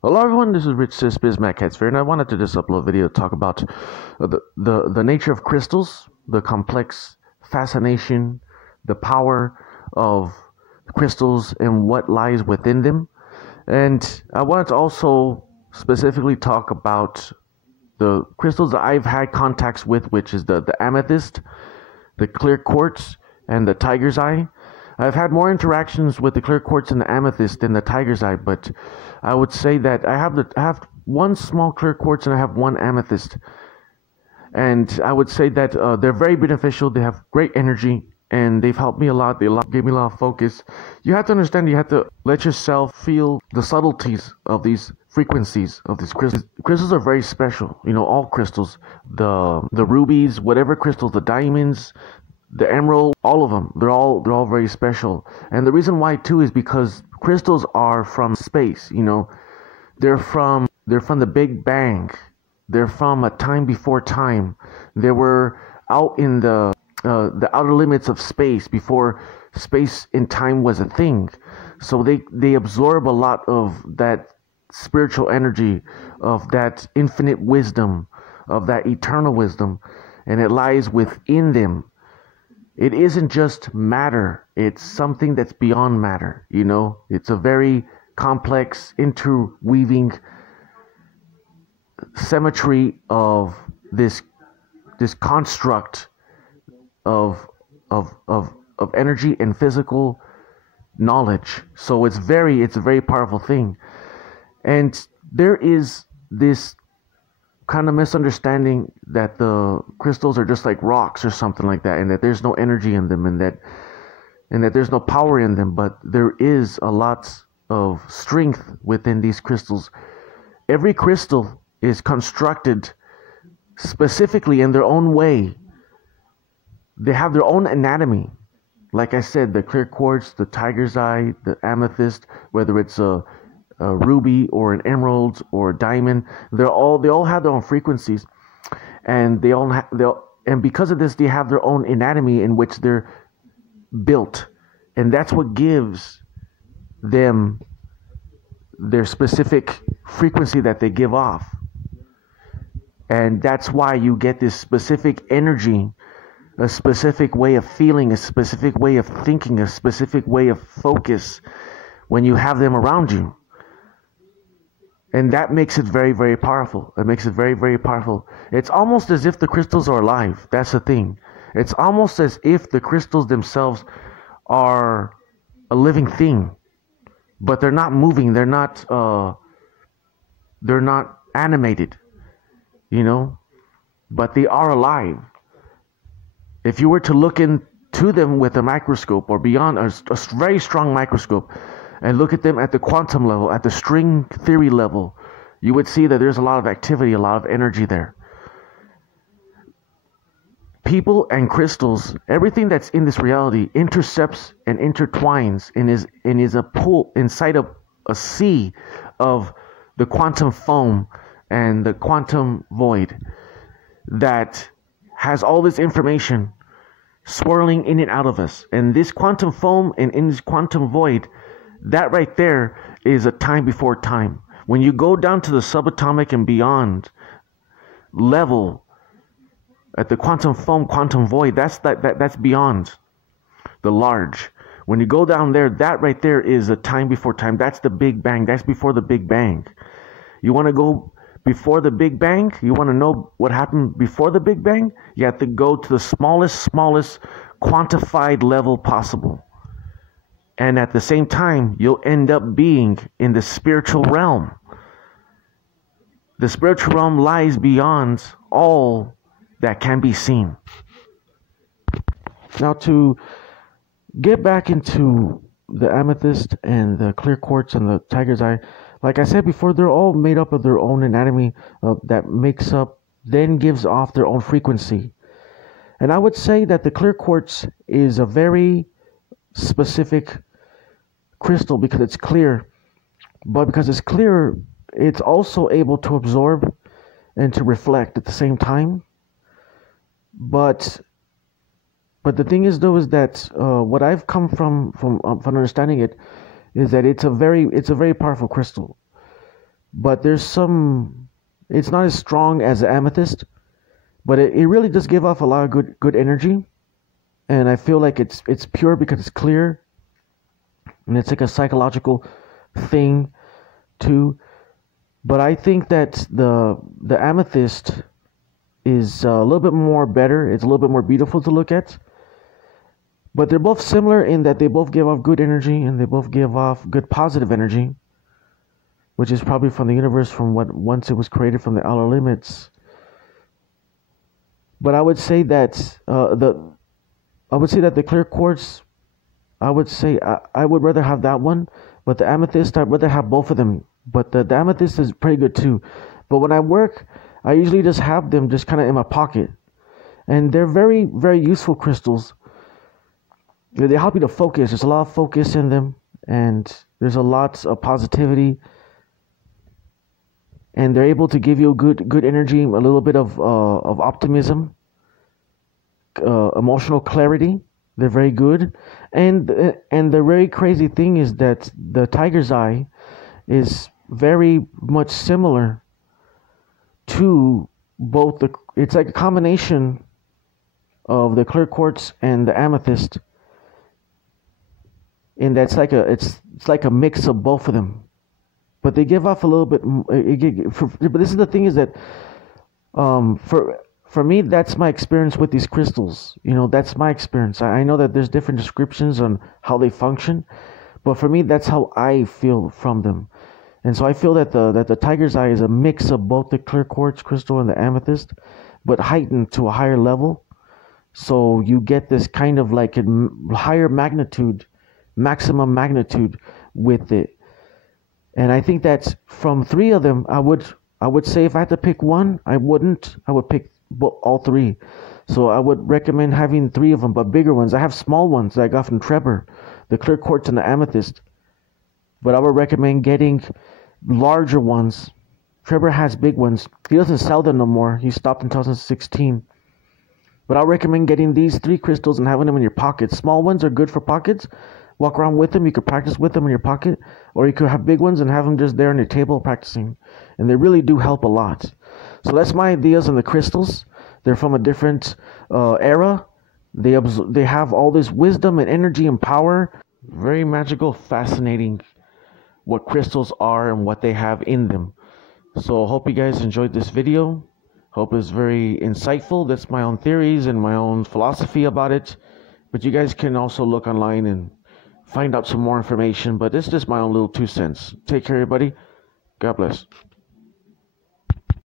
Hello everyone, this is Rich Sis Bismack Headsphere, and I wanted to just upload a video to talk about the nature of crystals, the complex fascination, the power of crystals and what lies within them. And I wanted to also specifically talk about the crystals that I've had contacts with, which is the amethyst, the clear quartz, and the tiger's eye. I've had more interactions with the clear quartz and the amethyst than the tiger's eye, but I would say that I have one small clear quartz and I have one amethyst, and I would say that they're very beneficial. They have great energy, and they've helped me a lot. They gave me a lot of focus. You have to understand. You have to let yourself feel the subtleties of these frequencies of these crystals. Crystals are very special. You know, all crystals, the rubies, whatever crystals, the diamonds, the emerald, all of them, they're all very special. And the reason why too is because crystals are from space. You know, they're from the Big Bang. They're from a time before time. They were out in the outer limits of space before space and time was a thing. So they absorb a lot of that spiritual energy, of that infinite wisdom, of that eternal wisdom, and it lies within them. It isn't just matter, it's something that's beyond matter, you know? It's a very complex, interweaving symmetry of this construct of energy and physical knowledge. So it's a very powerful thing. And there is this kind of misunderstanding that the crystals are just like rocks or something like that, and that there's no energy in them, and that there's no power in them. But there is a lot of strength within these crystals. Every crystal is constructed specifically in their own way. They have their own anatomy. Like I said, the clear quartz, the tiger's eye, the amethyst, whether it's a ruby or an emerald or a diamond, they all have their own frequencies, and and because of this, they have their own anatomy in which they're built, and that's what gives them their specific frequency that they give off. And that's why you get this specific energy, a specific way of feeling, a specific way of thinking, a specific way of focus when you have them around you. And that makes it very, very powerful. It makes it very, very powerful. It's almost as if the crystals are alive. That's the thing. It's almost as if the crystals themselves are a living thing, but they're not moving. They're not animated, you know, but they are alive. If you were to look into them with a microscope or beyond a very strong microscope, and look at them at the quantum level, at the string theory level, you would see that there's a lot of activity, a lot of energy there. People and crystals, everything that's in this reality intercepts and intertwines and is a pool inside of a sea of the quantum foam and the quantum void that has all this information swirling in and out of us. And this quantum foam and in this quantum void, that right there is a time before time. When you go down to the subatomic and beyond level at the quantum foam, quantum void, that's beyond the large. When you go down there, that right there is a time before time. That's the Big Bang. That's before the Big Bang. You want to go before the Big Bang? You want to know what happened before the Big Bang? You have to go to the smallest quantified level possible. And at the same time, you'll end up being in the spiritual realm. The spiritual realm lies beyond all that can be seen. Now, to get back into the amethyst and the clear quartz and the tiger's eye, like I said before, they're all made up of their own anatomy that makes up, then gives off their own frequency. And I would say that the clear quartz is a very specific crystal because it's clear, but because it's clear, it's also able to absorb and to reflect at the same time. But the thing is, though, is that what I've come from understanding it is that it's a very powerful crystal. but there's some. It's not as strong as the amethyst, but it really does give off a lot of good energy, and I feel like it's pure because it's clear, and it's like a psychological thing too. But I think that the amethyst is a little bit more better. It's a little bit more beautiful to look at. But they're both similar in that they both give off good energy and they both give off good positive energy, which is probably from the universe from what once it was created from the outer limits. But I would say that the clear quartz, I would say I would rather have that one, but the amethyst I'd rather have both of them. But the amethyst is pretty good too. But when I work, I usually just have them just kind of in my pocket, and they're very very useful crystals. They help you to focus. There's a lot of focus in them, and there's a lot of positivity, and they're able to give you good energy, a little bit of optimism, emotional clarity. They're very good, and the very crazy thing is that the tiger's eye is very much similar to both the. It's like a combination of the clear quartz and the amethyst. And that's like it's like a mix of both of them, but they give off a little bit. But this is the thing is that for me that's my experience with these crystals. That's my experience. I know that there's different descriptions on how they function, but for me that's how I feel from them. And so I feel that the tiger's eye is a mix of both the clear quartz crystal and the amethyst, but heightened to a higher level. So you get this kind of like a higher magnitude, maximum magnitude with it. And I think that from three of them, I would say if I had to pick one, I would pick all three. So I would recommend having three of them, but bigger ones. I have small ones that I got from Trevor, the clear quartz and the amethyst. But I would recommend getting larger ones. Trevor has big ones. He doesn't sell them no more. He stopped in 2016. But I'll recommend getting these three crystals and having them in your pockets. Small ones are good for pockets. Walk around with them. You could practice with them in your pocket. Or you could have big ones and have them just there on your table practicing. And they really do help a lot. So that's my ideas on the crystals. They're from a different era. They have all this wisdom and energy and power. Very magical, fascinating what crystals are and what they have in them. So I hope you guys enjoyed this video. Hope it's very insightful. That's my own theories and my own philosophy about it. But you guys can also look online and find out some more information. But it's just my own little 2 cents. Take care, everybody. God bless.